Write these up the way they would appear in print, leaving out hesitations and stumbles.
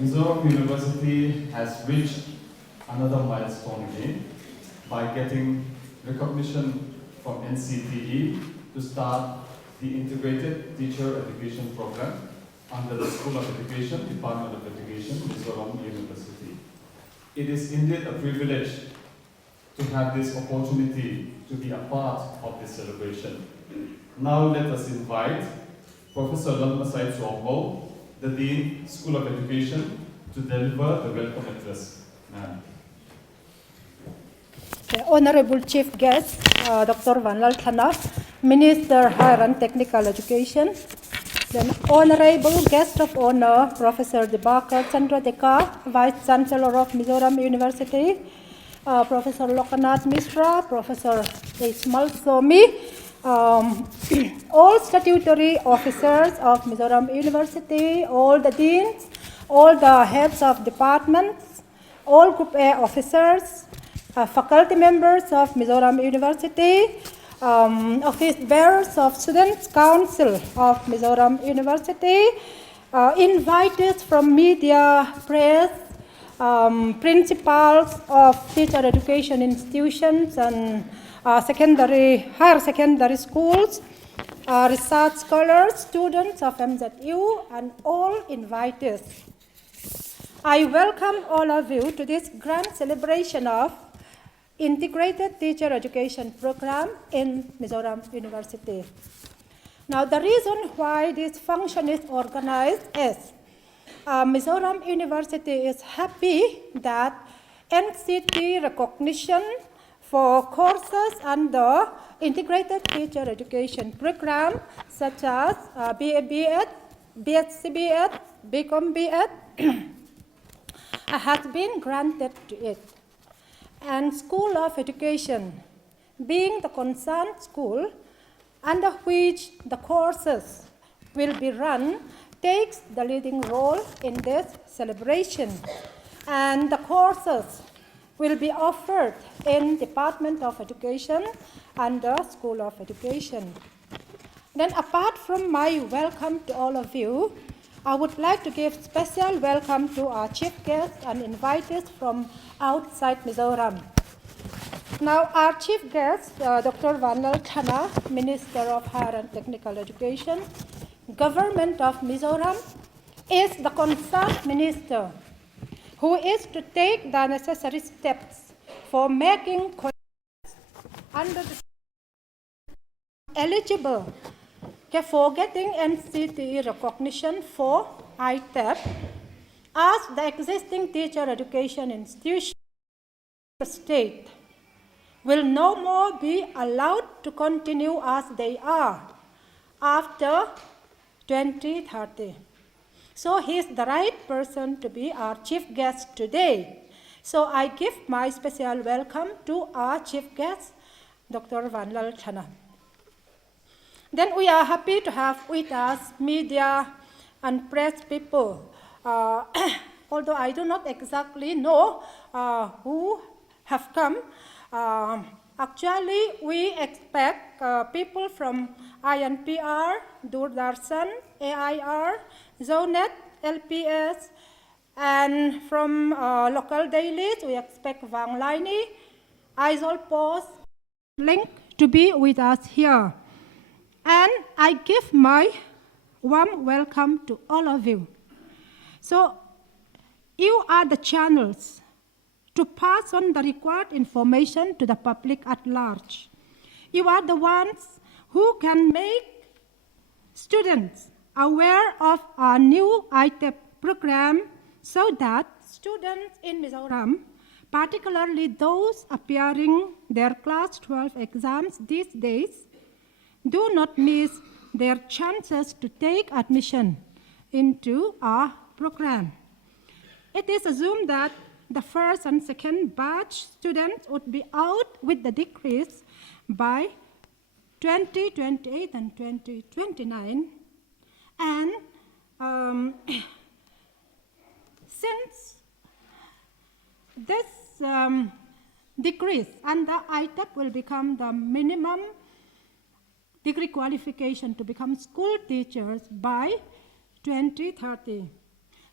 Mizoram University has reached another milestone again by getting recognition from NCTE to start the Integrated Teacher Education Program under the School of Education, Department of Education, Mizoram University. It is indeed a privilege to have this opportunity to be a part of this celebration. Now let us invite Professor Lalhmasai Chuaungo, the Dean, School of Education, to deliver the welcome address. Honorable Chief Guest, Dr. Vanlalthlana, Minister Higher and Technical Education, then Honorable Guest of Honor, Professor Dibakar Chandra Deka, Vice Chancellor of Mizoram University, Professor Lokanath Mishra, Professor Aizawl Mizoram, all statutory officers of Mizoram University, all the deans, all the heads of departments, all Group A officers, faculty members of Mizoram University, office bearers of Students' Council of Mizoram University, invitees from media, press, principals of teacher education institutions and higher secondary schools, research scholars, students of MZU, and all invitees. I welcome all of you to this grand celebration of Integrated Teacher Education Program in Mizoram University. Now, the reason why this function is organized is Mizoram University is happy that NCTE recognition for courses under Integrated Teacher Education Program such as B.A B.Ed, B.Sc B.Ed, B.Com B.Ed has been granted to it. And School of Education, being the concerned school under which the courses will be run, takes the leading role in this celebration. And the courses will be offered in Department of Education and the School of Education. Then apart from my welcome to all of you, I would like to give special welcome to our chief guests and invitees from outside Mizoram. Now our chief guest, Dr. Vanlalthlana, Minister of Higher and Technical Education, Government of Mizoram, is the concerned minister who is to take the necessary steps for making under the eligible for getting NCTE recognition for ITEP as the existing teacher education institution in the state will no more be allowed to continue as they are after 2030. So he is the right person to be our chief guest today. So I give my special welcome to our chief guest, Dr. Vanlalthlana. Then we are happy to have with us media and press people. Although I do not exactly know who have come, actually we expect people from INPR, Doordarshan, AIR, Zonet, LPS, and from local dailies we expect Vanlalthlana, Aizawl Post, Link to be with us here. And I give my warm welcome to all of you. So you are the channels to pass on the required information to the public at large. You are the ones who can make students aware of our new ITEP program so that students in Mizoram, particularly those appearing their class 12 exams these days, do not miss their chances to take admission into our program. It is assumed that the first and second batch students would be out with the degrees by 2028 and 2029. And since this degrees under ITEP will become the minimum degree qualification to become school teachers by 2030.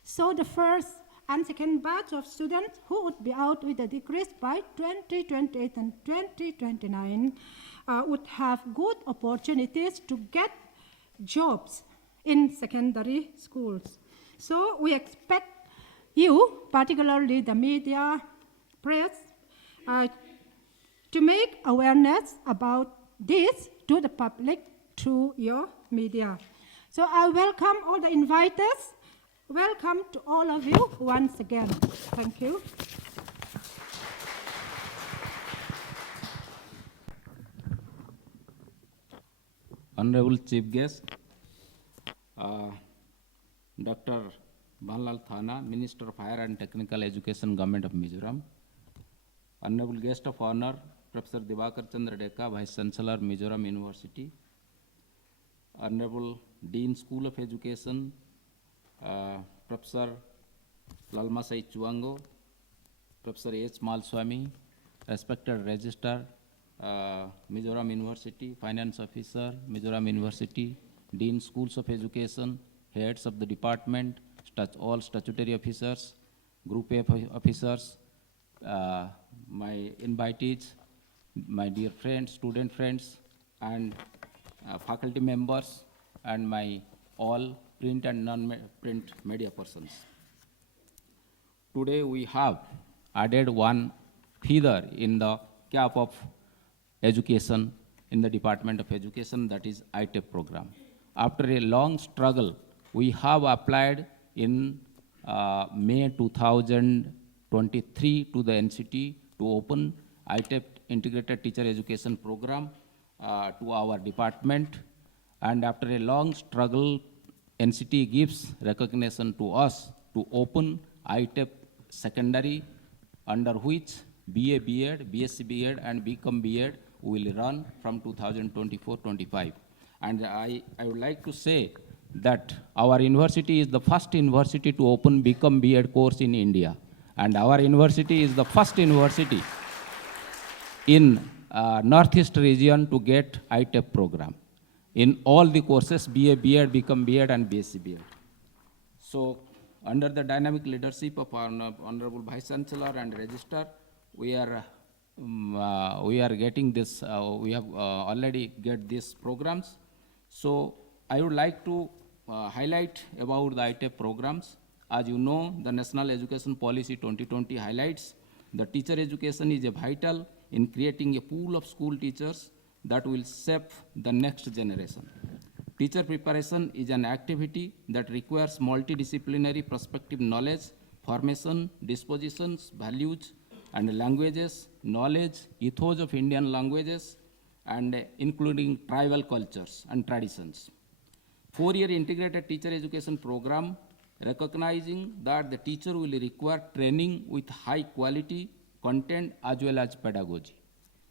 So the first and second batch of students who would be out with a degrees by 2028 and 2029 would have good opportunities to get jobs in secondary schools. So we expect you, particularly the media, press, to make awareness about this to the public through your media. So I welcome all the inviters. Welcome to all of you once again. Thank you. Honorable Chief Guest, Dr. Vanlalthlana, Minister of Higher and Technical Education, Government of Mizoram. Honorable Guest of Honor, Professor Dibakar Chandra Deka, Vice Chancellor, Mizoram University. Honorable Dean, School of Education, Professor Lalhmasai Chuaungo, Professor H. Malswamy, respected Registrar, Mizoram University, Finance Officer, Mizoram University, Dean, Schools of Education, heads of the department, all statutory officers, Group A officers, my invitees, my dear friends, student friends, and faculty members, and my all print and non-print media persons. Today we have added one feather in the cap of education in the Department of Education, that is ITEP program. After a long struggle, we have applied in May 2023 to the NCTE to open ITEP Integrated Teacher Education Program to our department. And after a long struggle, NCTE gives recognition to us to open ITEP secondary, under which B.A B.Ed, B.Sc B.Ed, and Become B.Ed will run from 2024-25. And I would like to say that our university is the first university to open Become B.Ed course in India. And our university is the first university in Northeast region to get ITEP program in all the courses, B.A B.Ed, Become B.Ed, and B.Sc B.Ed. So, under the dynamic leadership of our Honorable Vice Chancellor and Registrar, we are getting this, we have already get these programs. So, I would like to highlight about the ITEP programs. As you know, the National Education Policy 2020 highlights the teacher education is a vital in creating a pool of school teachers that will shape the next generation. Teacher preparation is an activity that requires multidisciplinary prospective knowledge, formation, dispositions, values, and languages, knowledge, ethos of Indian languages, and including tribal cultures and traditions. 4-year integrated teacher education program, recognizing that the teacher will require training with high quality content as well as pedagogy.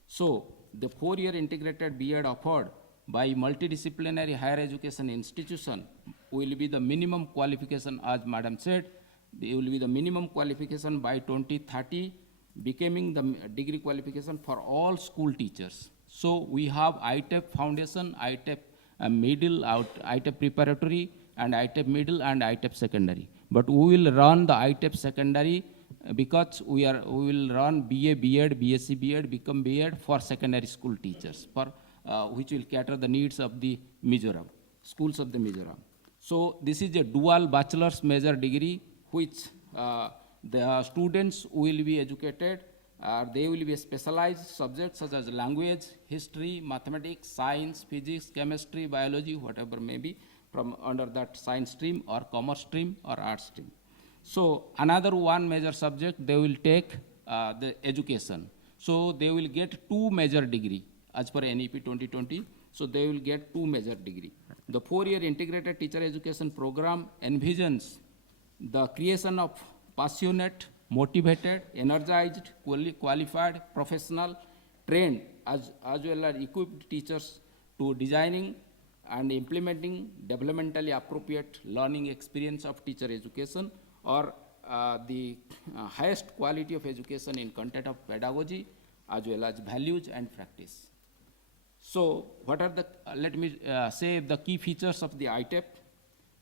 So, the 4-year integrated B.Ed offered by multidisciplinary higher education institution will be the minimum qualification, as Madam said, it will be the minimum qualification by 2030, becoming the degree qualification for all school teachers. So we have ITEP Foundation, ITEP Middle, ITEP Preparatory, and ITEP Middle, and ITEP Secondary. But we will run the ITEP Secondary because we will run B.A B.Ed, B.Sc B.Ed, Become B.Ed for secondary school teachers, for which will cater the needs of the Mizoram, schools of the Mizoram. So this is a dual bachelor's major degree, which the students will be educated. They will be specialized subjects such as language, history, mathematics, science, physics, chemistry, biology, whatever may be, from under that science stream or commerce stream or arts stream. So another one major subject they will take the education. So they will get 2 major degree as per NEP 2020. So they will get 2 major degree. The 4-year integrated teacher education program envisions the creation of passionate, motivated, energized, qualified, professional, trained as well as equipped teachers to designing and implementing developmentally appropriate learning experience of teacher education, or the highest quality of education in content of pedagogy as well as values and practice. So what are the, let me say the key features of the ITEP.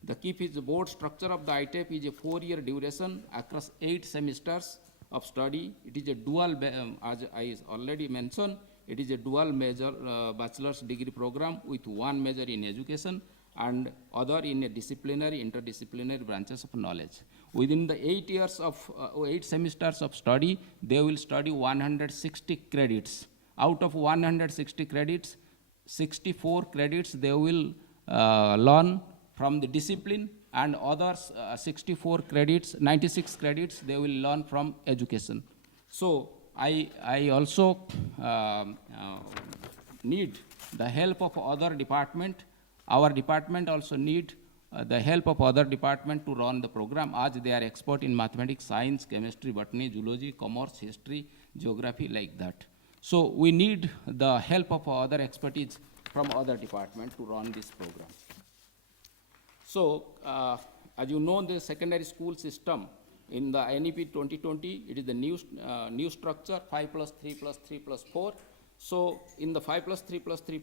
The key is the board structure of the ITEP is a 4-year duration across 8 semesters of study. It is a dual, as I already mentioned, it is a dual major bachelor's degree program with one major in education and other in a disciplinary, interdisciplinary branches of knowledge. Within the 8 semesters of study, they will study 160 credits. Out of 160 credits, 64 credits they will learn from the discipline, and others 64 credits, 96 credits they will learn from education. So I also need the help of other department. Our department also need the help of other department to run the program, as they are expert in mathematics, science, chemistry, botany, zoology, commerce, history, geography, like that. So we need the help of other expertise from other department to run this program. So, as you know, the secondary school system in the NEP 2020, it is the new structure, 5 plus 3 plus 3 plus 4. So, in the 5 plus 3 plus 3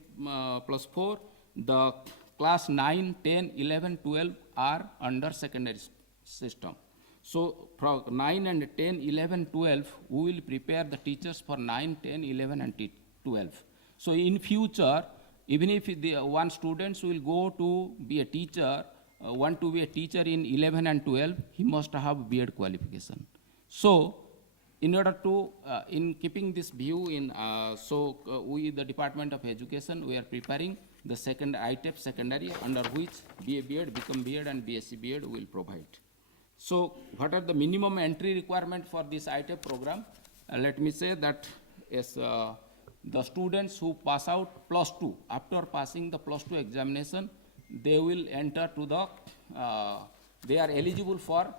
plus 4, the class 9, 10, 11, 12 are under secondary system. So, from 9 and 10, 11, 12, we will prepare the teachers for 9, 10, 11, and 12. So, in future, even if one student will go to be a teacher, want to be a teacher in 11 and 12, he must have B.Ed qualification. So, in order to, in keeping this view in, we, the Department of Education, we are preparing the second ITEP secondary, under which B.A B.Ed, Become B.Ed, and B.Sc B.Ed will provide. So, what are the minimum entry requirement for this ITEP program? Let me say that yes, the students who pass out plus 2, after passing the plus 2 examination, they will enter to the, they are eligible for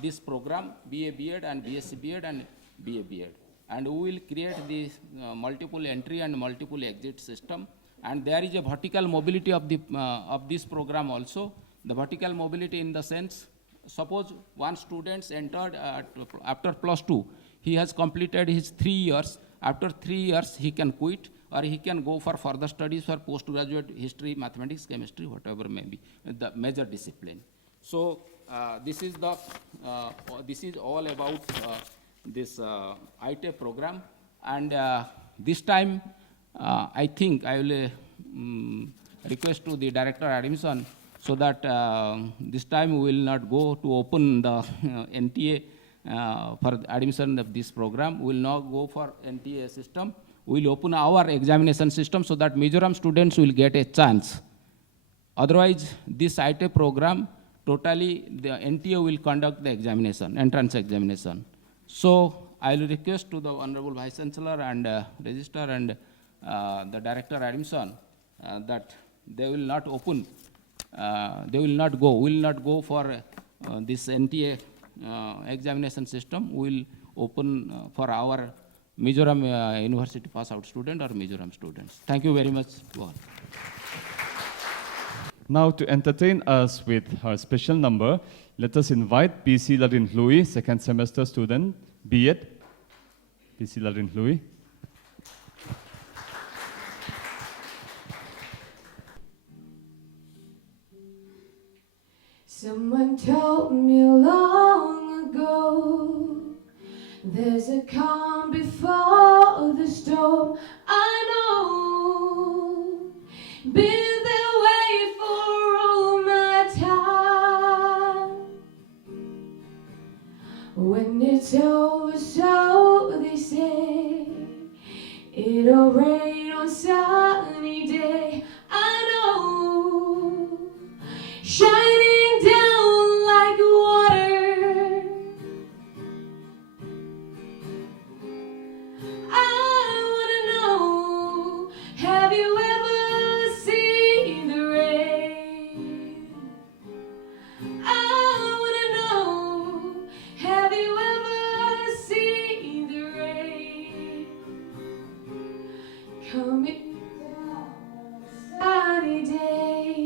this program, B.A B.Ed and B.Sc B.Ed and B.A B.Ed. And we will create this multiple entry and multiple exit system. And there is a vertical mobility of this program also. The vertical mobility in the sense, suppose one student entered after plus 2, he has completed his 3 years. After 3 years, he can quit, or he can go for further studies for postgraduate history, mathematics, chemistry, whatever may be the major discipline. So this is the this is all about this ITEP program. And this time, I think I will request to the Director Admission, so that this time we will not go to open the NTA for admission of this program. We will not go for NTA system. We will open our examination system so that Mizoram students will get a chance. Otherwise, this ITEP program, totally the NTA will conduct the examination, entrance examination. So I will request to the Honorable Vice Chancellor and Registrar and the Director Admission that they will not open, they will not go for this NTA examination system. We will open for our Mizoram University pass out student or Mizoram students. Thank you very much to all. Now to entertain us with her special number, let us invite B.C. Lalhmasai, second semester student, B.Ed. B.C. Lalhmasai. Someone told me long ago, there's a calm before the storm. I know, been that way for all my time. When it's over, so they say, it'll rain on sunny day. I know, shining down like water. I wanna know, have you ever seen the rain? I wanna know, have you ever seen the rain coming down a sunny day?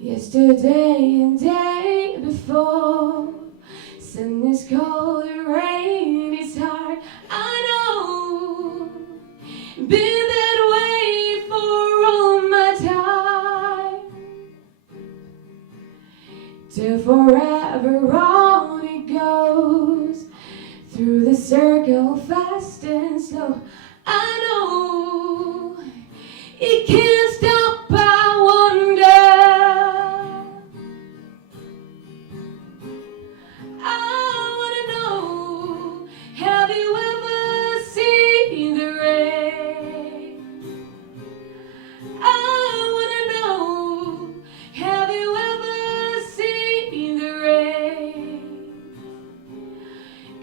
Yesterday and day before, sun is cold and rain is hard. I know, been that way for all my time. till forever on it goes, through the circle fast and slow. I know it can't stop, I wonder. I wanna know, have you ever seen the rain? I wanna know, have you ever seen the rain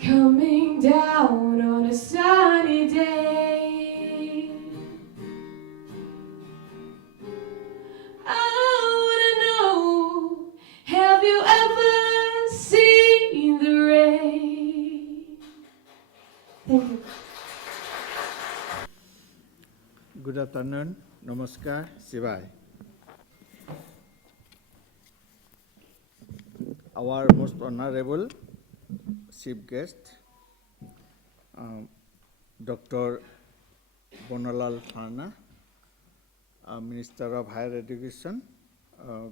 coming down on a sunny day? I wanna know, have you ever seen the rain? Thank you. Good afternoon, Namaskar, Shivai. Our most honorable chief guest, Dr. Vanlalthlana, Minister of Higher Education,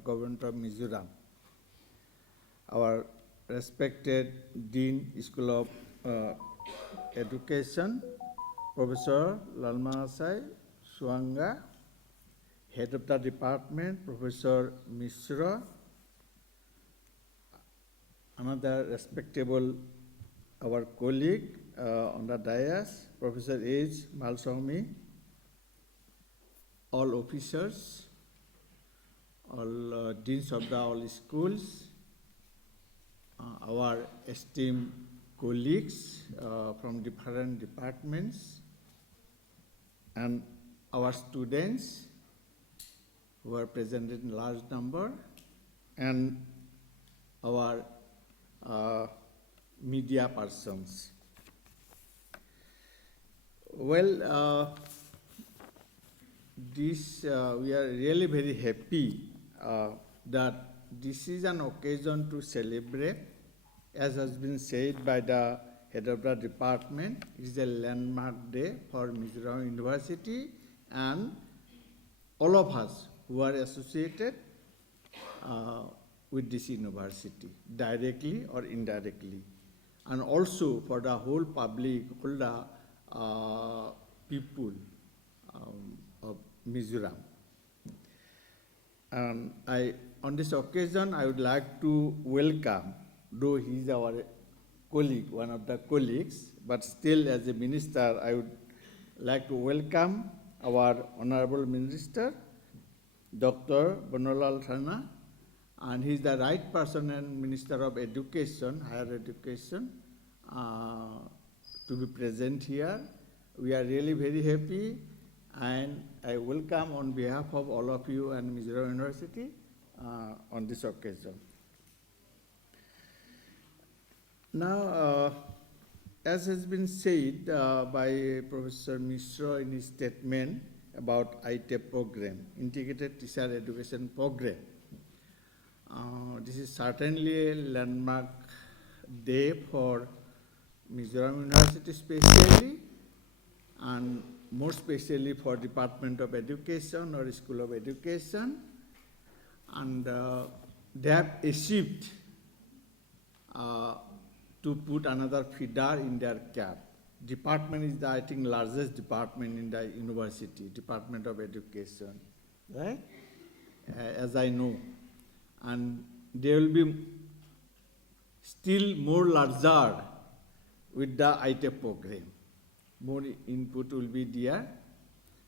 Govt of Mizoram. Our respected Dean, School of Education, Professor Lalhmasai Chuaungo, Head of the Department, Professor Mishra, another respectable our colleague on the dais, Professor Aizawl, all officers, all deans of all schools, our esteemed colleagues from different departments, and our students who are present in large number, and our media persons. Well, we are really very happy that this is an occasion to celebrate. As has been said by the head of the department, it is a landmark day for Mizoram University and all of us who are associated with this university, directly or indirectly, and also for the whole public, all the people of Mizoram. And on this occasion, I would like to welcome, though he is our colleague, one of the colleagues, but still as a minister, I would like to welcome our Honorable Minister, Dr. Vanlalthlana, and he is the right person and Minister of Education, Higher Education, to be present here. We are really very happy, and I welcome on behalf of all of you and Mizoram University on this occasion. Now, as has been said by Professor Mishra in his statement about ITEP program, Integrated Teacher Education Program, this is certainly a landmark day for Mizoram University especially, and more especially for Department of Education or School of Education. And they have achieved to put another feather in their cap. Department is the, I think, largest department in the university, Department of Education, right? As I know. And they will be still more larger with the ITEP program. More input will be there,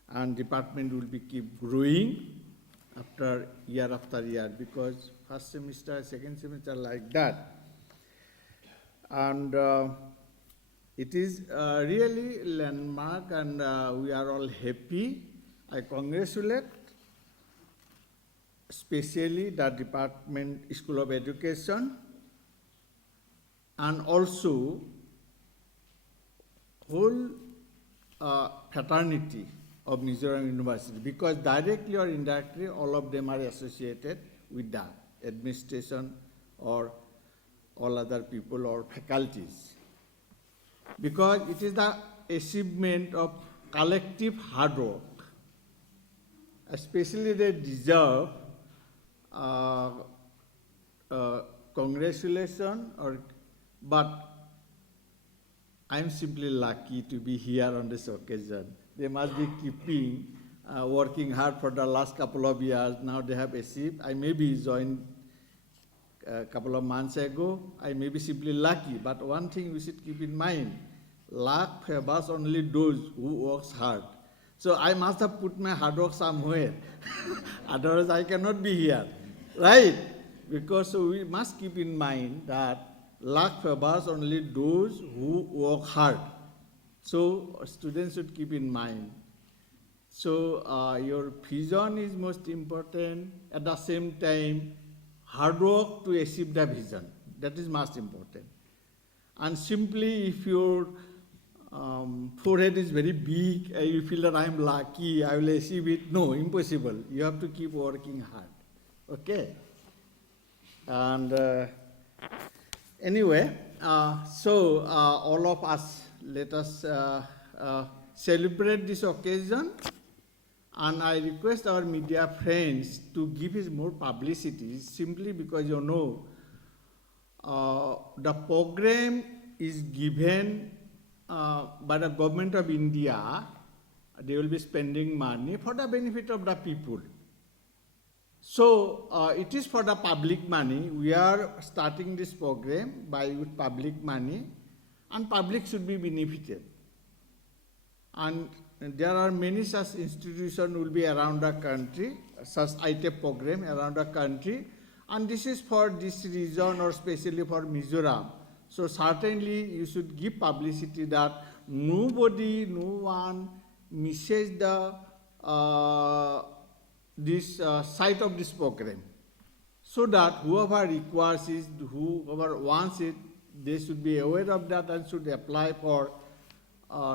and department will be keep growing after year, because first semester, second semester like that. And it is really landmark, and we are all happy. I congratulate especially the Department, School of Education, and also whole fraternity of Mizoram University, because directly or indirectly all of them are associated with the administration or all other people or faculties. Because it is the achievement of collective hard work. Especially they deserve congratulations, but I'm simply lucky to be here on this occasion. They must be working hard for the last couple of years. Now they have achieved. I maybe joined a couple of months ago. I may be simply lucky, but one thing we should keep in mind, luck favors only those who works hard. So I must have put my hard work somewhere. Otherwise I cannot be here, right? Because so we must keep in mind that luck favors only those who work hard. So students should keep in mind. So your vision is most important. At the same time, hard work to achieve the vision. That is most important. And simply if your forehead is very big, you feel that I'm lucky, I will achieve it. No, impossible. You have to keep working hard. Okay? And anyway, so all of us, let us celebrate this occasion. And I request our media friends to give us more publicity, simply because you know the program is given by the government of India. They will be spending money for the benefit of the people. So it is for the public money. We are starting this program with public money, and public should be benefited. And there are many such institutions will be around the country, such ITEP program around the country, and this is for this region or especially for Mizoram. So certainly you should give publicity that no one misses the site of this program, so that whoever requires it, whoever wants it, they should be aware of that and should apply for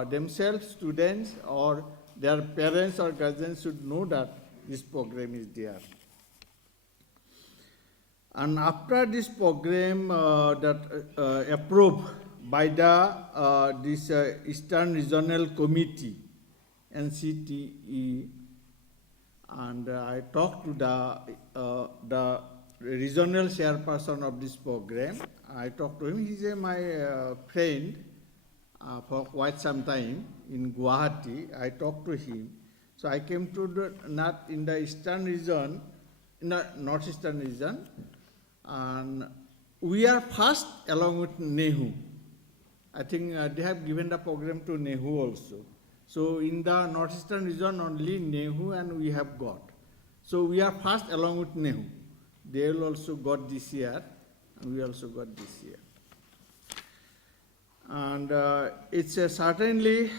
themselves, students, or their parents or guardians should know that this program is there. And after this program approved by the this Eastern Regional Committee, NCTE, and I talked to the regional chairperson of this program. I talked to him. He's my friend for quite some time in Guwahati. I talked to him. So I came to not in the eastern region, in the northeastern region, and we are first along with Nehu. I think they have given the program to Nehu also. So in the northeastern region only Nehu and we have got. So we are first along with Nehu. They will also got this year, and we also got this year. And it's certainly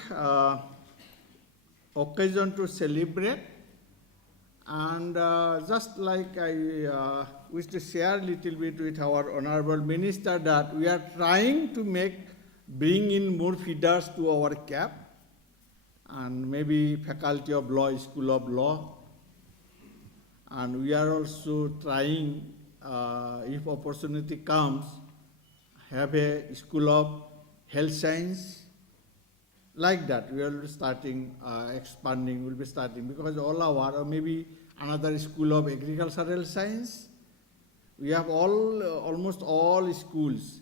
occasion to celebrate. And just like I wish to share a little bit with our Honorable Minister that we are trying to bring in more feeders to our cap, and maybe Faculty of Law, School of Law. And we are also trying, if opportunity comes, have a School of Health Science. Like that, we will be starting, expanding, we'll be starting, because all our, or maybe another School of Agricultural Science. We have almost all schools.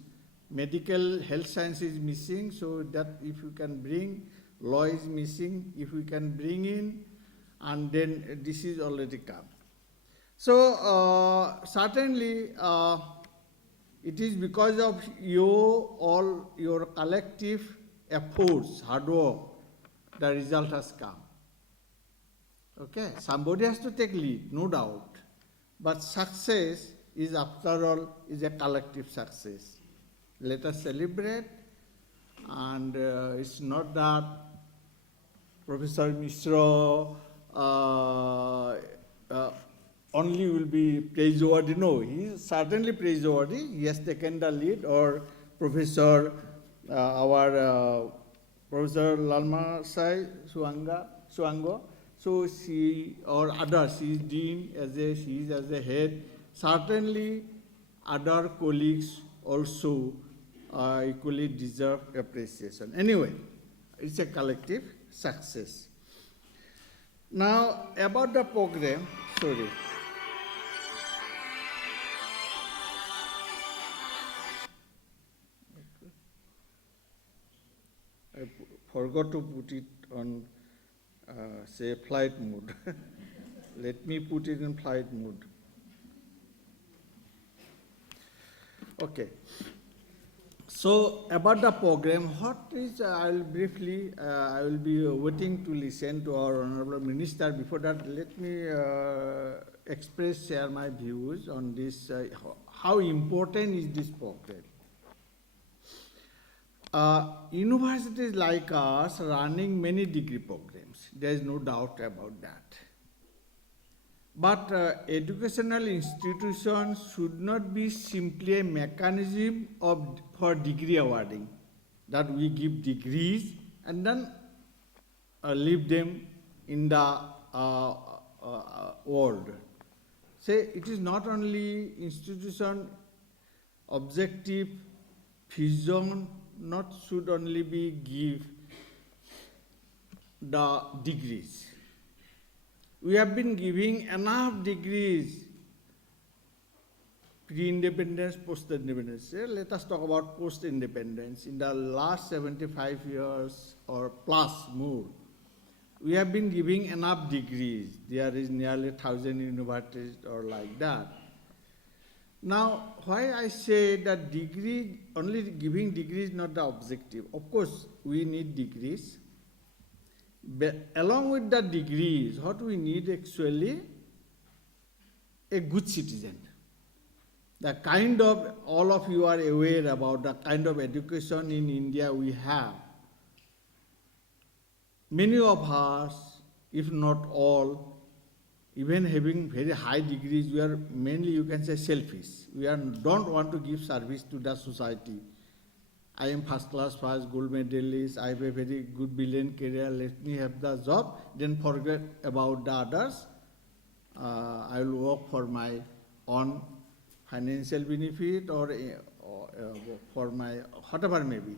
Medical health science is missing, so that if you can bring, law is missing, if we can bring in, and then this is already come. So certainly it is because of all your collective efforts, hard work, the result has come. Okay, somebody has to take lead, no doubt. But success is, after all, is a collective success. Let us celebrate, and it's not that Professor Mishra only will be praiseworthy. No, he is certainly praiseworthy. He has taken the lead, or Professor, our Professor Lalhmasai Chuaungo. So she or others, she is dean, she is as a head. Certainly, other colleagues also equally deserve appreciation. Anyway, it's a collective success. Now, about the program, sorry. forgot to put it on, say, flight mode. Let me put it in flight mode. Okay. So about the program, what is, I will briefly, I will be waiting to listen to our Honorable Minister. Before that, let me share my views on this, how important is this program. Universities like us running many degree programs, there is no doubt about that. But educational institutions should not be simply a mechanism for degree awarding, that we give degrees and then leave them in the world. Say it is not only institution objective vision, not should only be give the degrees. We have been giving enough degrees, pre-independence, post-independence. Let us talk about post-independence. In the last 75 years or plus more, we have been giving enough degrees. There is nearly 1,000 universities or like that. Now, why I say that degree, only giving degrees is not the objective. Of course, we need degrees. But along with the degrees, what we need actually, a good citizen. The kind of, all of you are aware about the kind of education in India we have. Many of us, if not all, even having very high degrees, we are mainly, you can say, selfish. We don't want to give service to the society. I am first class, first gold medalist, I have a very good brilliant career, let me have the job, then forget about the others. I will work for my own financial benefit or for my whatever may be.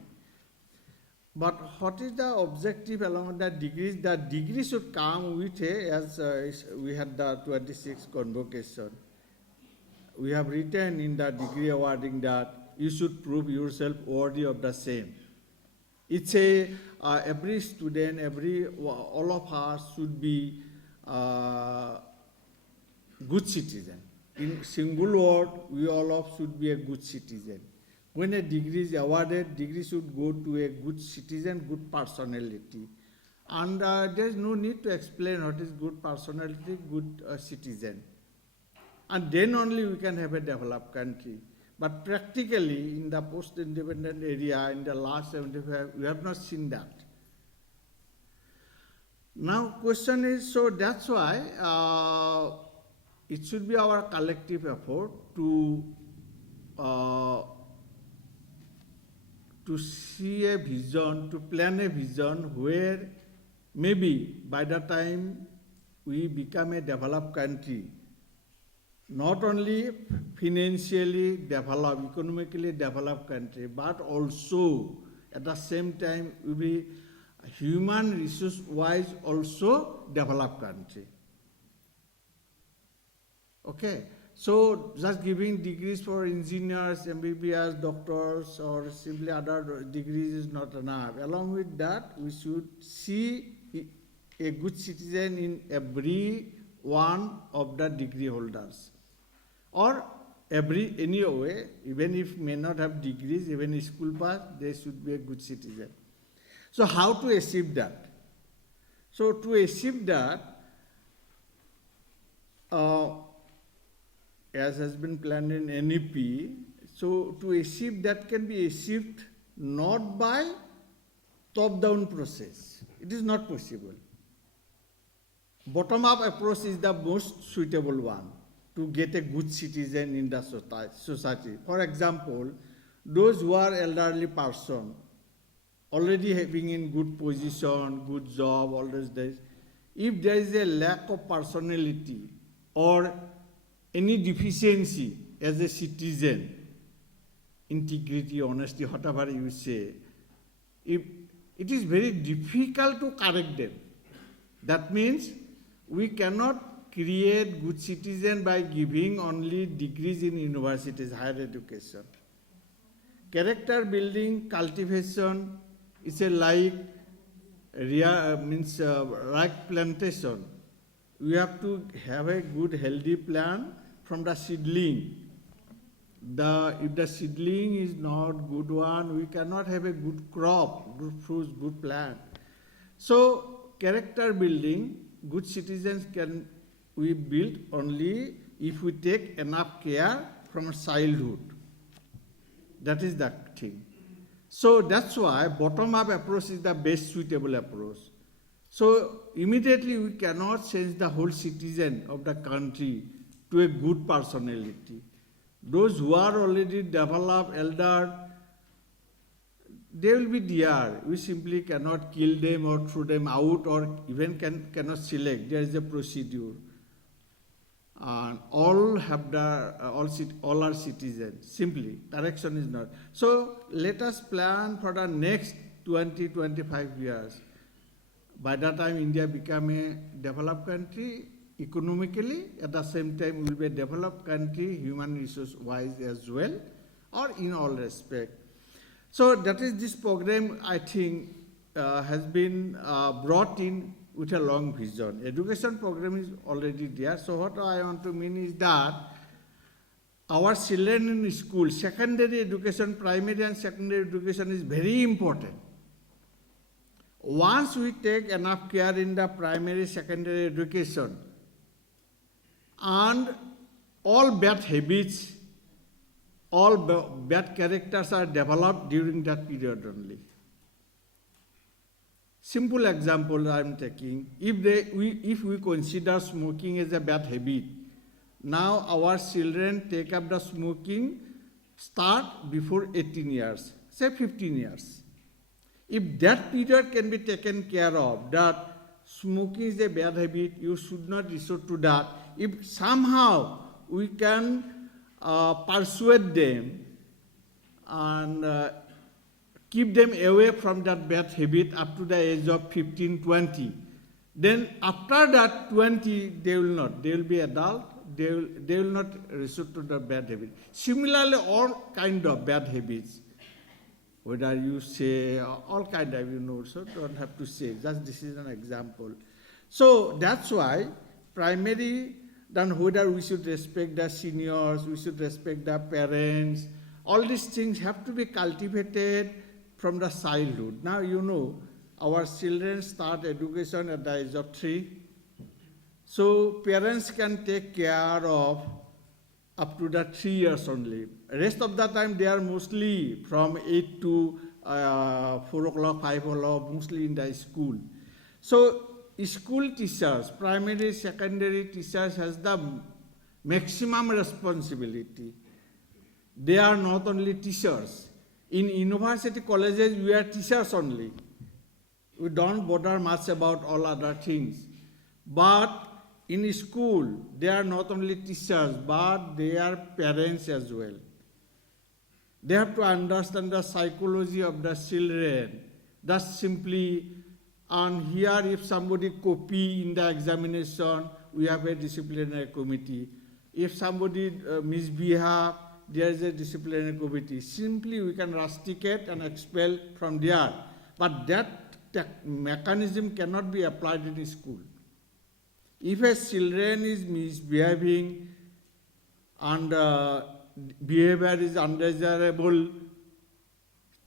But what is the objective along the degrees? The degree should come with as we had the 26th convocation. We have written in the degree awarding that you should prove yourself worthy of the same. It's every student, all of us should be good citizen. In single word, we all of should be a good citizen. When a degree is awarded, degree should go to a good citizen, good personality. And there is no need to explain what is good personality, good citizen. And then only we can have a developed country. But practically, in the post-independent area, in the last 75, we have not seen that. Now, question is, so that's why it should be our collective effort to see a vision, to plan a vision where maybe by the time we become a developed country, not only financially developed, economically developed country, but also at the same time will be human resource wise also developed country. Okay, so just giving degrees for engineers, MBBS, doctors, or simply other degrees is not enough. Along with that, we should see a good citizen in every one of the degree holders. Or any way, even if may not have degrees, even in school pass, they should be a good citizen. So how to achieve that? So to achieve that, as has been planned in NEP, so to achieve that can be achieved not by top-down process. It is not possible. Bottom-up approach is the most suitable one to get a good citizen in the society. For example, those who are elderly person, already having in good position, good job, all those days, if there is a lack of personality or any deficiency as a citizen, integrity, honesty, whatever you say, if it is very difficult to correct them. That means we cannot create good citizen by giving only degrees in universities, higher education. Character building, cultivation is like like plantation. We have to have a good healthy plant from the seedling. If the seedling is not good one, we cannot have a good crop, good fruits, good plant. So character building, good citizens can we build only if we take enough care from childhood. That is the thing. So that's why bottom-up approach is the best suitable approach. So immediately we cannot change the whole citizen of the country to a good personality. Those who are already developed, elder, they will be there. We simply cannot kill them or throw them out or even cannot select. There is a procedure. And all are citizens. Simply, correction is not. So let us plan for the next 20-25 years. By that time, India become a developed country economically. At the same time, we will be a developed country, human resource wise as well, or in all respect. So that is this program. I think has been brought in with a long vision. Education program is already there. So what I want to mean is that our children in school, secondary education, primary and secondary education is very important. Once we take enough care in the primary, secondary education, and all bad habits, all bad characters are developed during that period only. Simple example I am taking, if we consider smoking as a bad habit, now our children take up the smoking start before 18 years, say 15 years. If that period can be taken care of, that smoking is a bad habit, you should not resort to that. If somehow we can persuade them and keep them away from that bad habit up to the age of 15, 20. Then after that 20, they will be adult, they will not resort to the bad habit. Similarly, all kind of bad habits, whether you say, all kind of, so don't have to say, just this is an example. So that's why primary, then whether we should respect the seniors, we should respect the parents, all these things have to be cultivated from the childhood. Now our children start education at the age of 3. So parents can take care of up to the 3 years only. Rest of the time they are mostly from 8 to 4 o'clock, 5 o'clock, mostly in the school. So school teachers, primary, secondary teachers has the maximum responsibility. They are not only teachers. In university colleges, we are teachers only. We don't bother much about all other things. But in school, they are not only teachers, but they are parents as well. They have to understand the psychology of the children. That's simply, and here if somebody copy in the examination, we have a disciplinary committee. If somebody misbehave, there is a disciplinary committee. Simply we can rusticate and expel from there. But that mechanism cannot be applied in school. If a children is misbehaving and behavior is undesirable,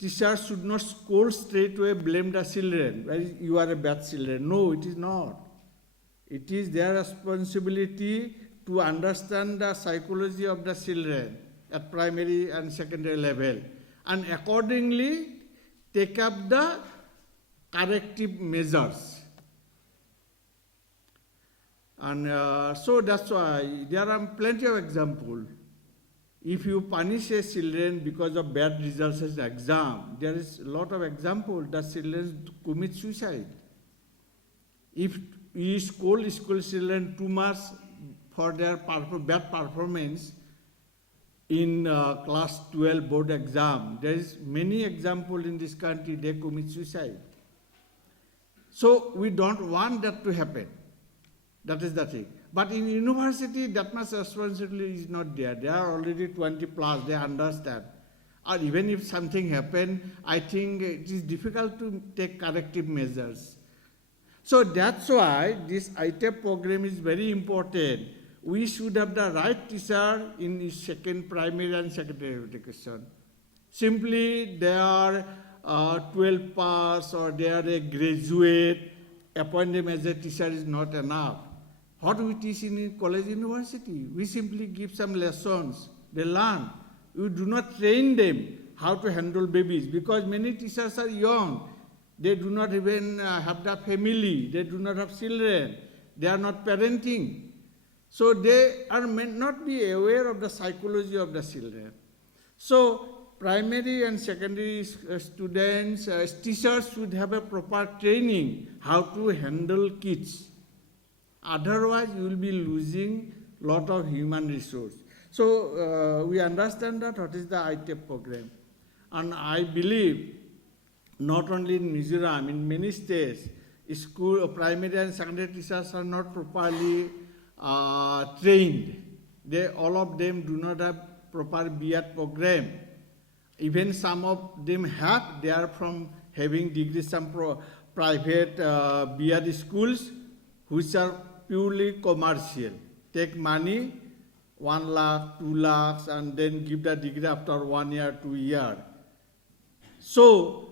teachers should not scold straight away, blame the children. You are a bad children. No, it is not. It is their responsibility to understand the psychology of the children at primary and secondary level, and accordingly take up the corrective measures. And so that's why there are plenty of examples. If you punish a children because of bad results in exam, there is a lot of examples that children commit suicide. If you scold school children too much for their bad performance in class 12 board exam, there is many examples in this country, they commit suicide. So we don't want that to happen. That is the thing. But in university, that much responsibility is not there. They are already 20 plus, they understand. Or even if something happen, I think it is difficult to take corrective measures. So that's why this ITEP program is very important. We should have the right teacher in second primary and secondary education. Simply they are 12 pass or they are a graduate, appoint them as a teacher is not enough. What we teach in college, university, we simply give some lessons, they learn. We do not train them how to handle babies because many teachers are young. They do not even have the family, they do not have children, they are not parenting. So they may not be aware of the psychology of the children. So primary and secondary students, teachers should have a proper training how to handle kids. Otherwise, you will be losing lot of human resource. So we understand that what is the ITEP program. And I believe not only in Mizoram, in many states, school, primary and secondary teachers are not properly trained. All of them do not have proper B.Ed program. Even some of them have, they are from having degrees, some private B.Ed schools, which are purely commercial. Take money, 1 lakh, 2 lakhs, and then give the degree after 1 year, 2 years. So,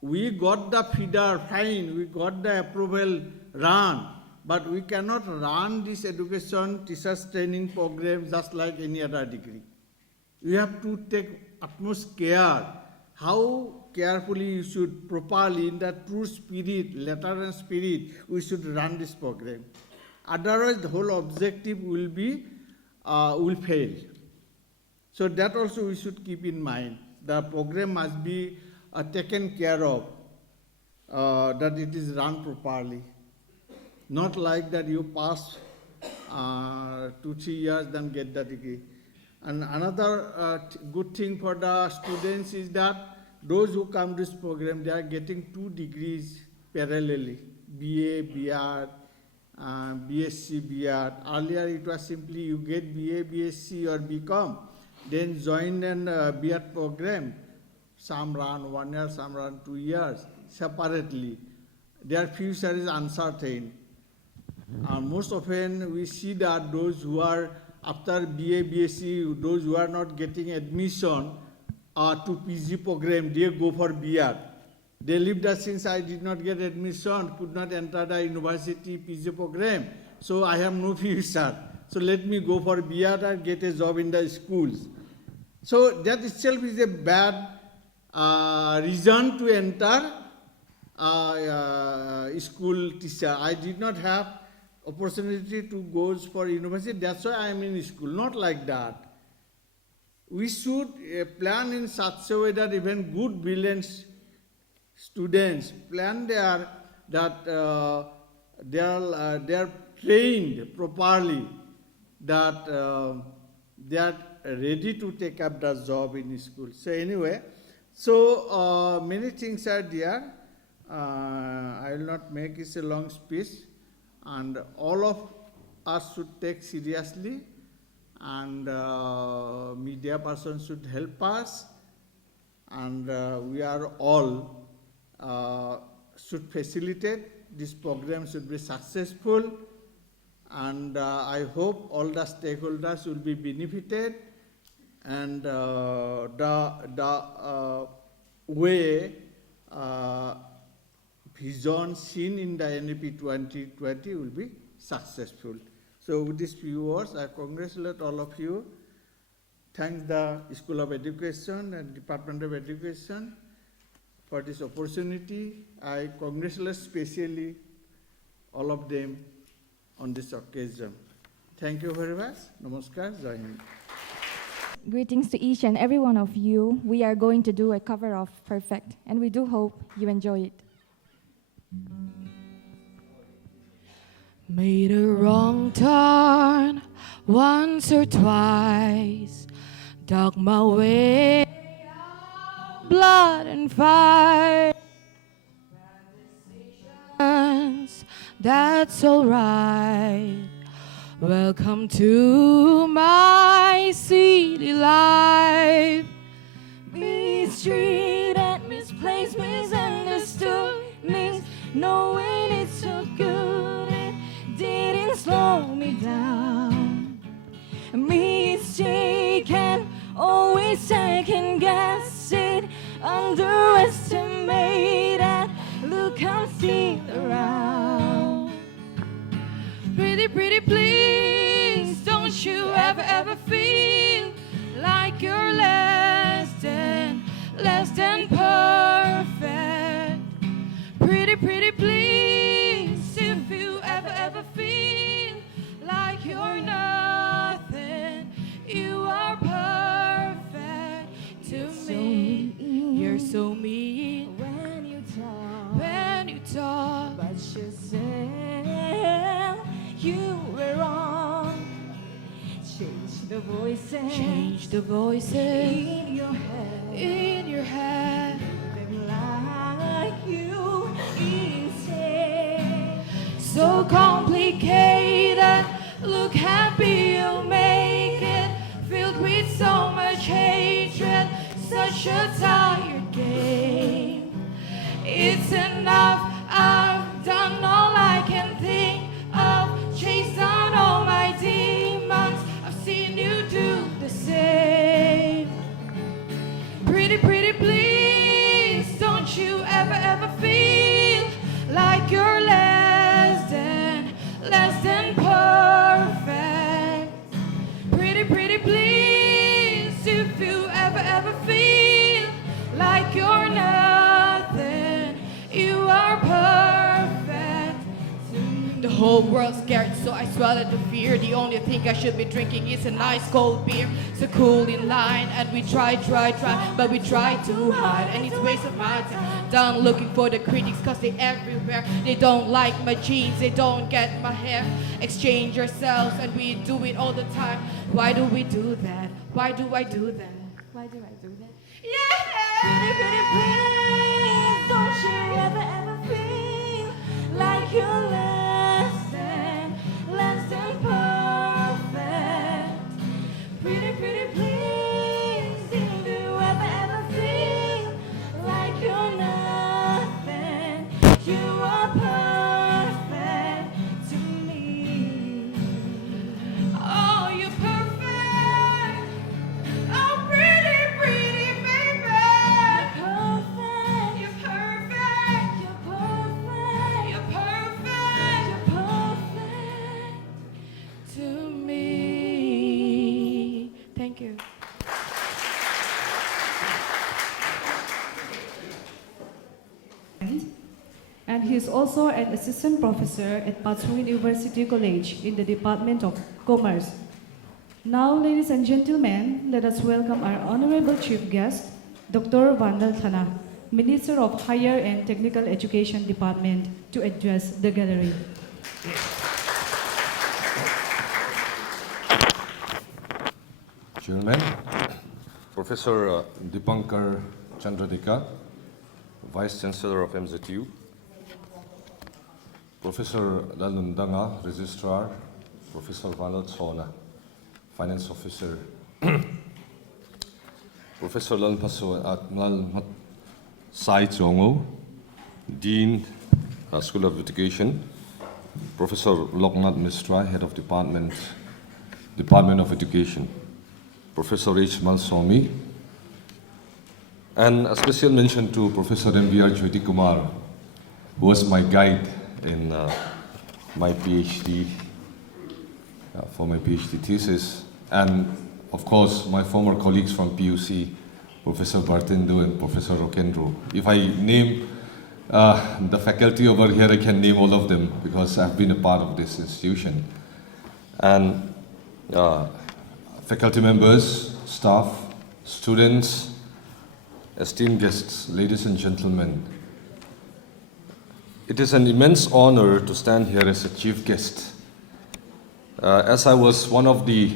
we got the feeder, fine, we got the approval, run, but we cannot run this education teachers training program just like any other degree. You have to take utmost care, how carefully you should properly, in the true spirit, letter and spirit, we should run this program. Otherwise, the whole objective will fail. So that also we should keep in mind. The program must be taken care of, that it is run properly. Not like that you pass 2-3 years, then get the degree. And another good thing for the students is that those who come to this program, they are getting 2 degrees parallelly, B.A, B.Ed, B.Sc, B.Ed. Earlier it was simply you get B.A, B.Sc or B.Com, then join an B.Ed program. Some run 1 year, some run 2 years separately. Their future is uncertain. Most often we see that those who are after B.A, B.Sc, those who are not getting admission to PG program, they go for B.Ed. They leave that since I did not get admission, could not enter the university PG program, so I have no future. So let me go for B.Ed and get a job in the schools. So that itself is a bad reason to enter school teacher. I did not have opportunity to go for university, that's why I am in school. Not like that. We should plan in such a way that even good, brilliant students plan that they are trained properly, that they are ready to take up the job in school. So anyway, so many things are there. I will not make it a long speech, and all of us should take seriously, and media persons should help us, and we are all should facilitate. This program should be successful, and I hope all the stakeholders will be benefited, and the way vision seen in the NEP 2020 will be successful. So with these few words, I congratulate all of you. Thanks the School of Education and Department of Education for this opportunity. I congratulate especially all of them on this occasion. Thank you very much. Namaskar. Jai Hind. Greetings to each and every one of you. We are going to do a cover of Perfect, and we do hope you enjoy it. Made a wrong turn once or twice, dug my way out, blood and fire. Bad decisions, that's alright. Welcome to my city life. Mistreated, misplaced, misunderstood means knowing it's so good, it didn't slow me down. Mistaken, always second guess it, underestimate it. Look, I'm still around. Pretty, pretty, please, don't you ever feel like you're less than perfect. Pretty, pretty, please, if you ever feel like you're nothing, you are perfect to me. You're so mean When you talk. but you said you were wrong. Change the voices. Change the voices in your head. Them like you insane. So complicated. Look happy, you'll make it. Filled with so much hatred. Such a tired game. It's enough. I've done all I can think of. Chased down all my demons. I've seen you do the same. Pretty, pretty, please, don't you ever feel like you're less than perfect. Pretty, pretty, please, if you ever feel like you're nothing, you are perfect. The whole world's scared, so I swallowed the fear. The only thing I should be drinking is a nice cold beer. So cool in line, and we try, but we try to hide, and it's a waste of my time. Done looking for the critics, cause they're everywhere. They don't like my jeans, they don't get my hair. Exchange yourselves, and we do it all the time. Why do we do that? Why do I do that? Why do I do that? Yeah! Pretty, pretty, please, don't you ever feel like you're less than perfect. Pretty, pretty, please, if you ever feel like you're nothing, you are perfect to me. Oh, you're perfect. Oh, pretty, pretty baby. Perfect. You're perfect. You're perfect. You're perfect You're perfect. to me. Thank you. And he is also an assistant professor at Mizoram University College in the Department of Commerce. Now, ladies and gentlemen, let us welcome our honorable chief guest, Dr. Vanlalthlana, Minister of Higher and Technical Education Department, to address the gallery. Chairman, Professor Dibakar Chandra Deka, Vice Chancellor of NCTE, Professor Lalhmasai, Registrar, Professor Vanlalthlana, Finance Officer, Professor Lalhmasai Chuaungo, Dean, School of Education, Professor Lokanath Mishra, Head of Department of Education, Professor H. Malswamy, and a special mention to Professor M.B.R. Jyoti Kumar, who was my guide in my PhD, for my PhD thesis, and of course my former colleagues from PUC, Professor Bartendo and Professor Rokendro. If I name the faculty over here, I can name all of them because I've been a part of this institution. And faculty members, staff, students, esteemed guests, ladies and gentlemen, it is an immense honor to stand here as a chief guest. As I was one of the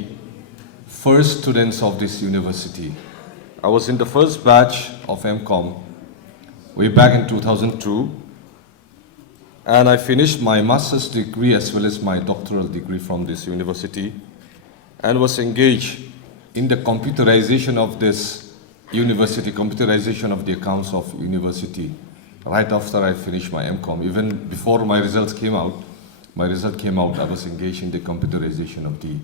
first students of this university, I was in the first batch of MCOM way back in 2002, and I finished my master's degree as well as my doctoral degree from this university, and was engaged in the computerization of this university, computerization of the accounts of university right after I finished my MCom. Even before my result came out, I was engaged in the computerization of the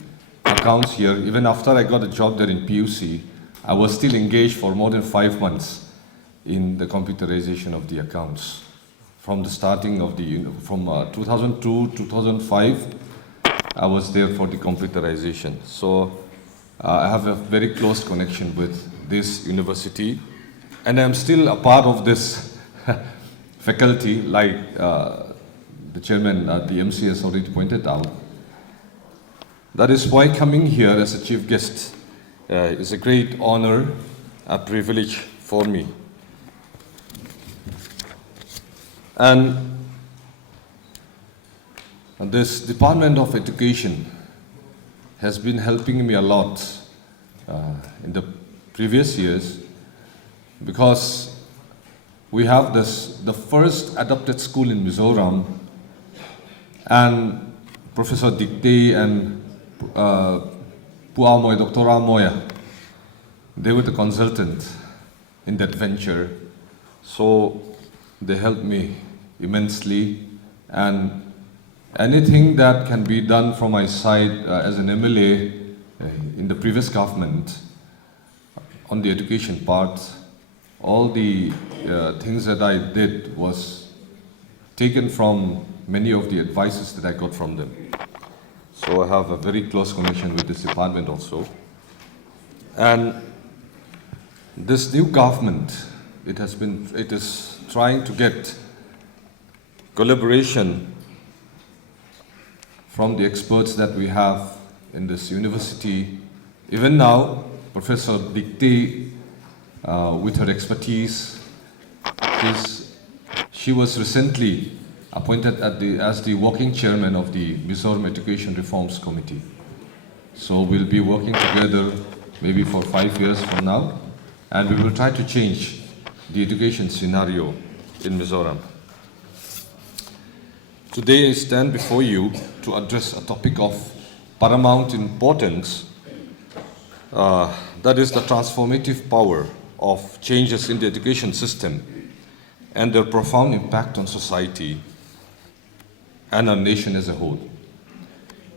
accounts here. Even after I got a job there in PUC, I was still engaged for more than 5 months in the computerization of the accounts. From the starting of the, from 2002, 2005, I was there for the computerization. So I have a very close connection with this university, and I'm still a part of this faculty, like the chairman at the MC has already pointed out. That is why coming here as a chief guest is a great honor, a privilege for me. And this Department of Education has been helping me a lot in the previous years, because we have the first adopted school in Mizoram, and Professor Dikte and Puamoy, Dr. Amoya, they were the consultant in that venture. So they helped me immensely, and anything that can be done from my side as an MLA in the previous government on the education part, all the things that I did was taken from many of the advices that I got from them. So I have a very close connection with this department also. And this new government, it is trying to get collaboration from the experts that we have in this university. Even now, Professor Dikte, with her expertise, she was recently appointed as the working chairman of the Mizoram Education Reforms Committee. So we'll be working together maybe for 5 years from now, and we will try to change the education scenario in Mizoram. Today I stand before you to address a topic of paramount importance, that is the transformative power of changes in the education system and their profound impact on society and our nation as a whole.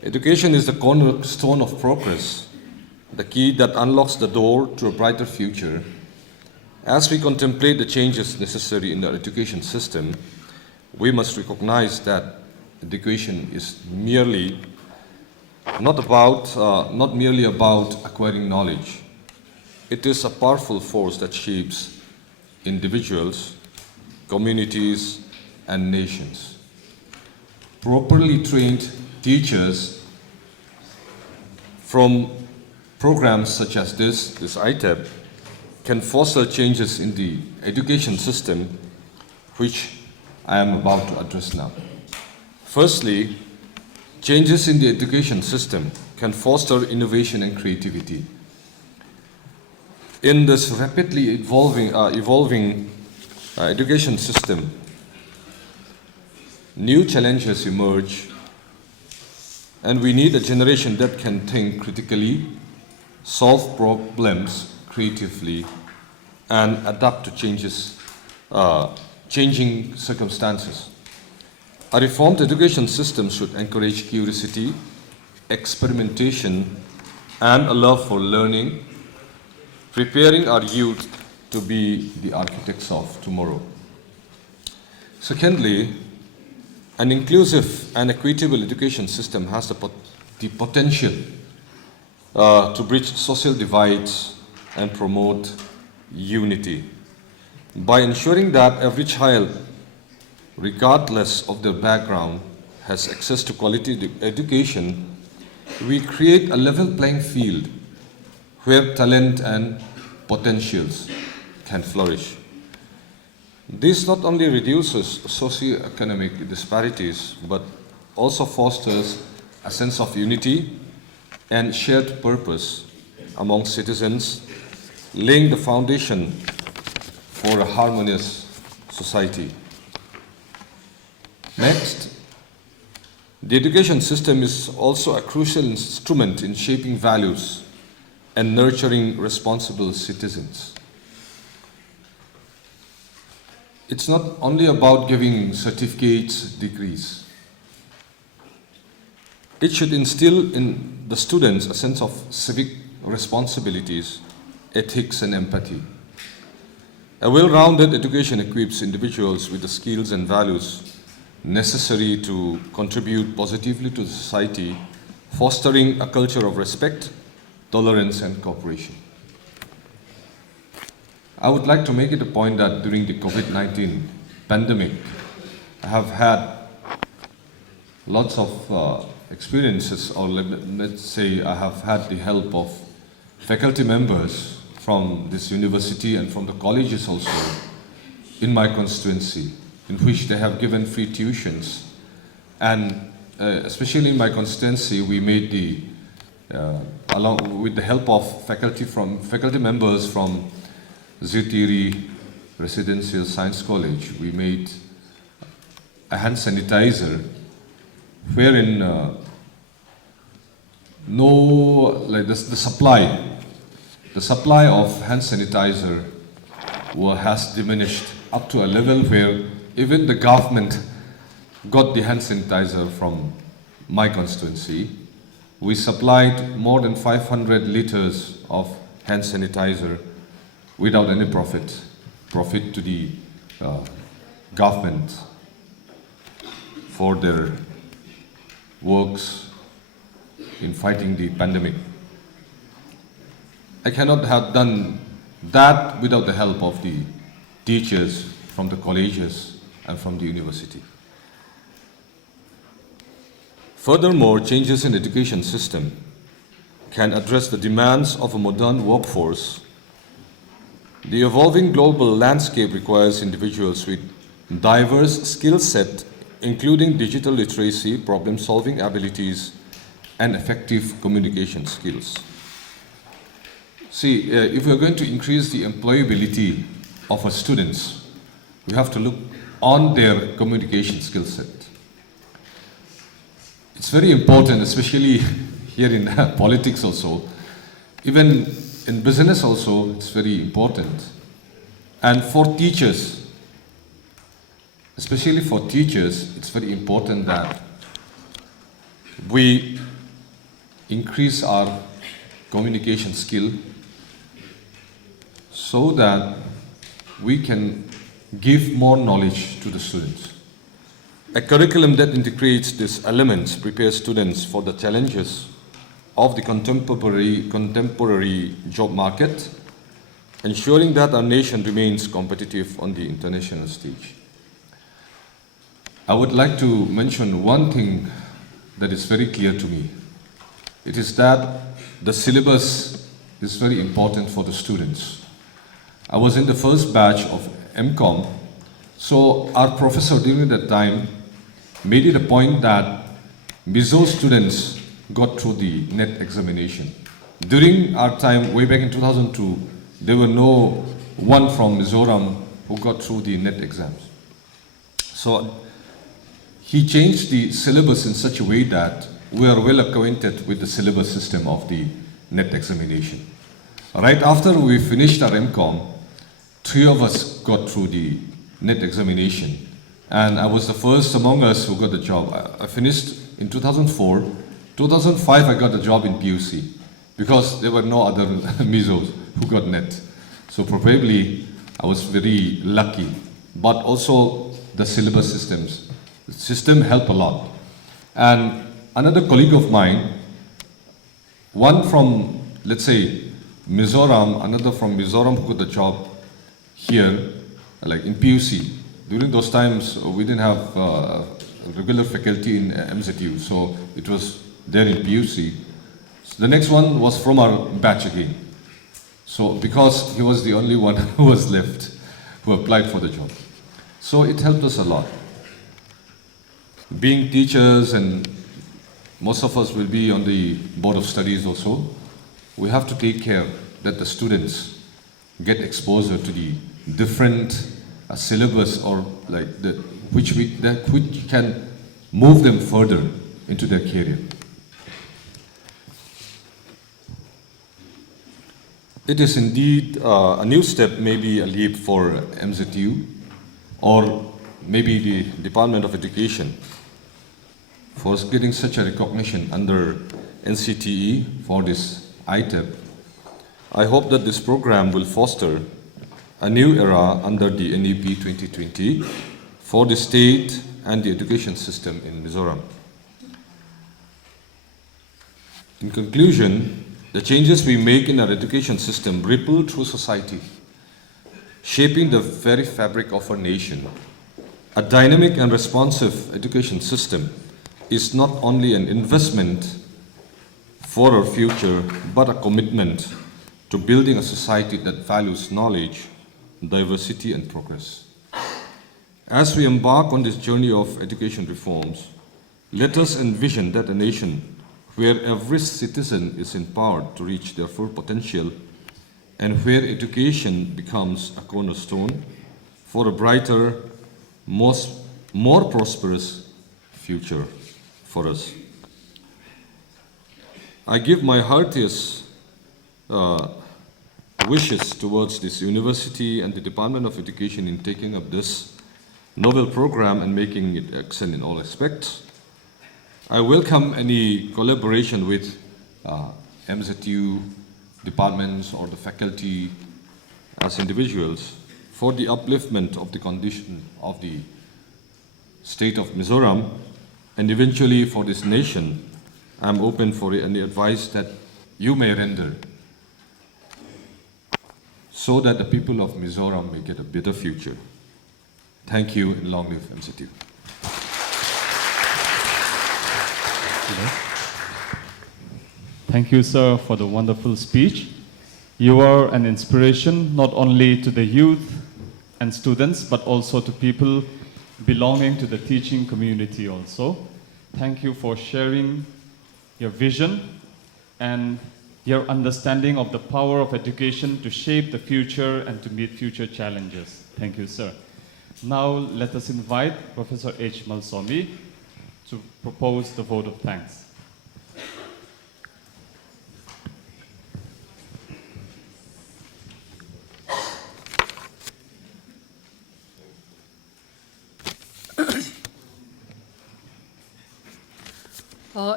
Education is the cornerstone of progress, the key that unlocks the door to a brighter future. As we contemplate the changes necessary in our education system, we must recognize that education is not merely about acquiring knowledge. It is a powerful force that shapes individuals, communities, and nations. Properly trained teachers from programs such as this ITEP, can foster changes in the education system, which I am about to address now. Firstly, changes in the education system can foster innovation and creativity. In this rapidly evolving education system, new challenges emerge, and we need a generation that can think critically, solve problems creatively, and adapt to changing circumstances. A reformed education system should encourage curiosity, experimentation, and a love for learning, preparing our youth to be the architects of tomorrow. Secondly, an inclusive and equitable education system has the potential to bridge social divides and promote unity. By ensuring that every child, regardless of their background, has access to quality education, we create a level playing field where talent and potentials can flourish. This not only reduces socioeconomic disparities, but also fosters a sense of unity and shared purpose among citizens, laying the foundation for a harmonious society. Next, the education system is also a crucial instrument in shaping values and nurturing responsible citizens. it's not only about giving certificates, degrees. It should instill in the students a sense of civic responsibilities, ethics, and empathy. A well-rounded education equips individuals with the skills and values necessary to contribute positively to the society, fostering a culture of respect, tolerance, and cooperation. I would like to make it a point that during the COVID-19 pandemic, I have had lots of experiences, or let's say I have had the help of faculty members from this university and from the colleges also in my constituency, in which they have given free tuitions. And especially in my constituency, we made along with the help of faculty members from Zutiri Residential Science College, we made a hand sanitizer wherein the supply of hand sanitizer has diminished up to a level where even the government got the hand sanitizer from my constituency. We supplied more than 500 liters of hand sanitizer without any profit to the government for their works in fighting the pandemic. I cannot have done that without the help of the teachers from the colleges and from the university. Furthermore, changes in education system can address the demands of a modern workforce. The evolving global landscape requires individuals with diverse skill set, including digital literacy, problem-solving abilities, and effective communication skills. See, if we're going to increase the employability of our students, we have to look on their communication skill set. It's very important, especially here in politics also. Even in business also, it's very important. And for teachers, especially for teachers, it's very important that we increase our communication skill so that we can give more knowledge to the students. A curriculum that integrates these elements prepares students for the challenges of the contemporary job market, ensuring that our nation remains competitive on the international stage. I would like to mention one thing that is very clear to me. It is that the syllabus is very important for the students. I was in the first batch of MCOM, so our professor during that time made it a point that Mizo students got through the NET examination. During our time, way back in 2002, there were no one from Mizoram who got through the NET exams. So he changed the syllabus in such a way that we are well acquainted with the syllabus system of the NET examination. Right after we finished our MCOM, 3 of us got through the NET examination. And I was the first among us who got the job. I finished in 2004. 2005, I got a job in PUC because there were no other Mizos who got NET. So probably I was very lucky. But also the syllabus the system helped a lot. And another colleague of mine, one from, let's say, Mizoram, another from Mizoram who got the job here, like in PUC. During those times, we didn't have regular faculty in MZU, so it was there in PUC. So the next one was from our batch again. So because he was the only one who was left, who applied for the job. So it helped us a lot. Being teachers, and most of us will be on the board of studies also, we have to take care that the students get exposure to the different syllabus, or like which can move them further into their career. It is indeed a new step, maybe a leap for MZU. or maybe the Department of Education for getting such a recognition under NCTE for this ITEP. I hope that this program will foster a new era under the NEP 2020 for the state and the education system in Mizoram. In conclusion, the changes we make in our education system ripple through society, shaping the very fabric of our nation. A dynamic and responsive education system is not only an investment for our future, but a commitment to building a society that values knowledge, diversity, and progress. As we embark on this journey of education reforms, let us envision that a nation where every citizen is empowered to reach their full potential and where education becomes a cornerstone for a brighter, more prosperous future for us. I give my heartiest wishes towards this university and the Department of Education in taking up this novel program and making it excel in all aspects. I welcome any collaboration with MZU departments or the faculty as individuals for the upliftment of the condition of the state of Mizoram and eventually for this nation. I'm open for any advice that you may render so that the people of Mizoram may get a better future. Thank you and long live MCTU. Thank you, sir, for the wonderful speech. You are an inspiration not only to the youth and students, but also to people belonging to the teaching community also. Thank you for sharing your vision and your understanding of the power of education to shape the future and to meet future challenges. Thank you, sir. Now let us invite Professor H. Malsomi to propose the vote of thanks.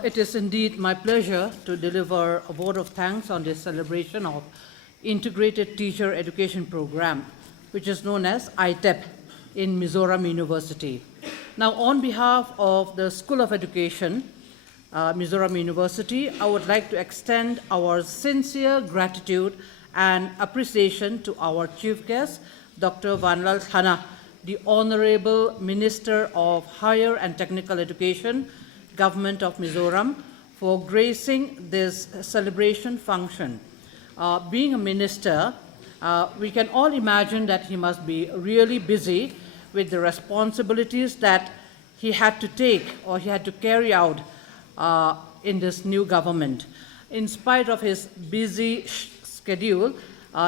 It is indeed my pleasure to deliver a vote of thanks on this celebration of Integrated Teacher Education Program, which is known as ITEP in Mizoram University. Now, on behalf of the School of Education, Mizoram University, I would like to extend our sincere gratitude and appreciation to our chief guest, Dr. Vanlalthlana, the Honorable Minister of Higher and Technical Education, Government of Mizoram, for gracing this celebration function. Being a minister, we can all imagine that he must be really busy with the responsibilities that he had to take or he had to carry out in this new government. In spite of his busy schedule,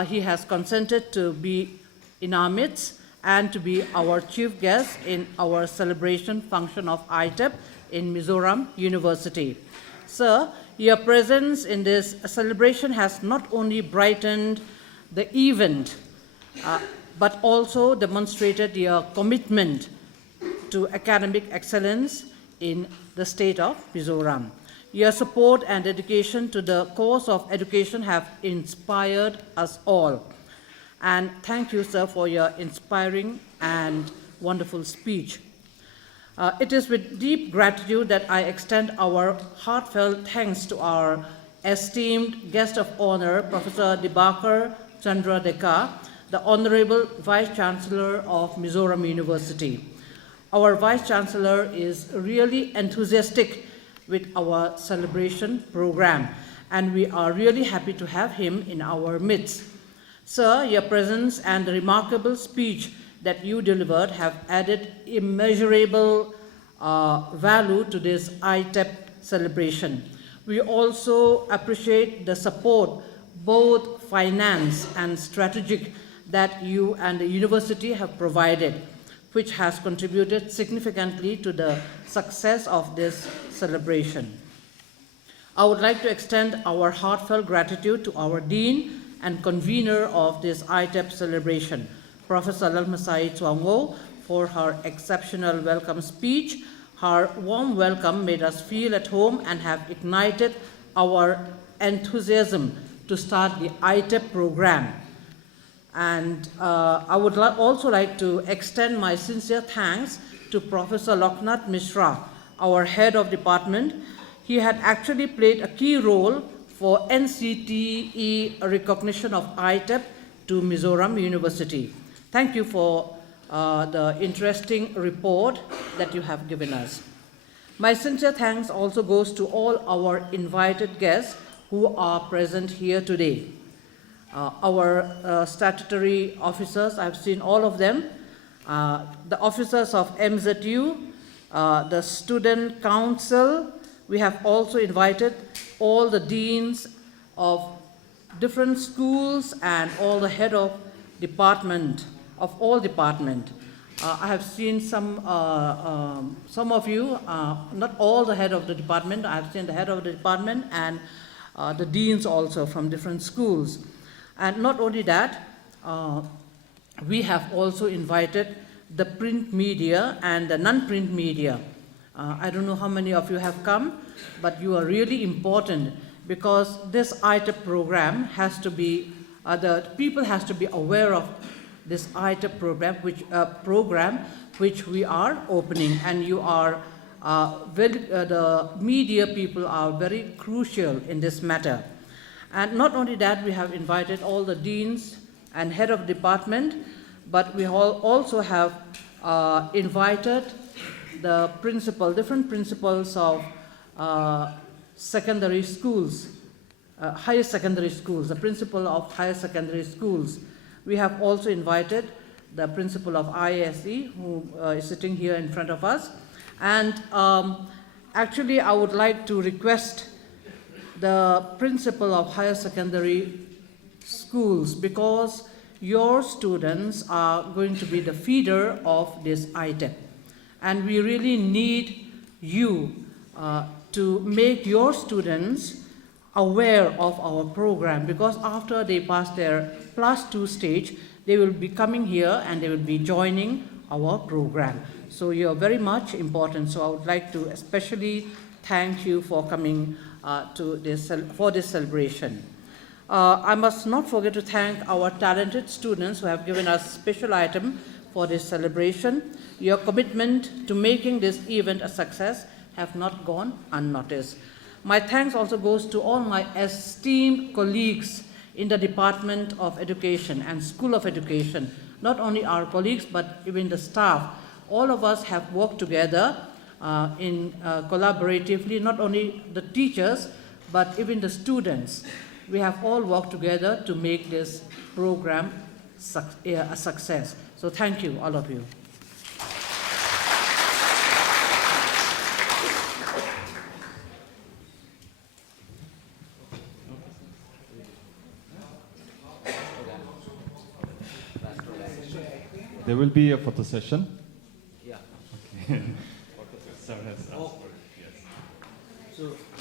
he has consented to be in our midst and to be our chief guest in our celebration function of ITEP in Mizoram University. Sir, your presence in this celebration has not only brightened the event, but also demonstrated your commitment to academic excellence in the state of Mizoram. Your support and dedication to the cause of education have inspired us all. And thank you, sir, for your inspiring and wonderful speech. It is with deep gratitude that I extend our heartfelt thanks to our esteemed guest of honor, Professor Dibakar Chandra Deka, the Honorable Vice Chancellor of Mizoram University. Our Vice Chancellor is really enthusiastic with our celebration program, and we are really happy to have him in our midst. Sir, your presence and the remarkable speech that you delivered have added immeasurable value to this ITEP celebration. We also appreciate the support, both finance and strategic, that you and the university have provided, which has contributed significantly to the success of this celebration. I would like to extend our heartfelt gratitude to our Dean and convener of this ITEP celebration, Professor Lalhmasai Chuaungo, for her exceptional welcome speech. Her warm welcome made us feel at home and have ignited our enthusiasm to start the ITEP program. And I would also like to extend my sincere thanks to Professor Lokanath Mishra, our head of department. He had actually played a key role for NCTE recognition of ITEP to Mizoram University. Thank you for the interesting report that you have given us. My sincere thanks also goes to all our invited guests who are present here today. Our statutory officers, I've seen all of them, the officers of MZU, the student council. We have also invited all the deans of different schools and all the head of department, of all department. I have seen some of you, not all the head of the department, I have seen the head of the department and the deans also from different schools. And not only that, we have also invited the print media and the non-print media. I don't know how many of you have come, but you are really important because this ITEP program has to be, the people has to be aware of this ITEP program which we are opening, and you are the media people are very crucial in this matter. And not only that, we have invited all the deans and head of department, but we also have invited the different principals of secondary schools, higher secondary schools, the principal of higher secondary schools. We have also invited the principal of ISE, who is sitting here in front of us. And actually, I would like to request the principal of higher secondary schools, because your students are going to be the feeder of this ITEP. And we really need you to make your students aware of our program, because after they pass their +2 stage, they will be coming here and they will be joining our program. So you are very much important. So I would like to especially thank you for coming for this celebration. I must not forget to thank our talented students who have given us special item for this celebration. Your commitment to making this event a success have not gone unnoticed. My thanks also goes to all my esteemed colleagues in the Department of Education and School of Education. Not only our colleagues, but even the staff. All of us have worked together collaboratively, not only the teachers, but even the students. We have all worked together to make this program a success. So thank you, all of you. There will be a photo session. Yeah. Okay.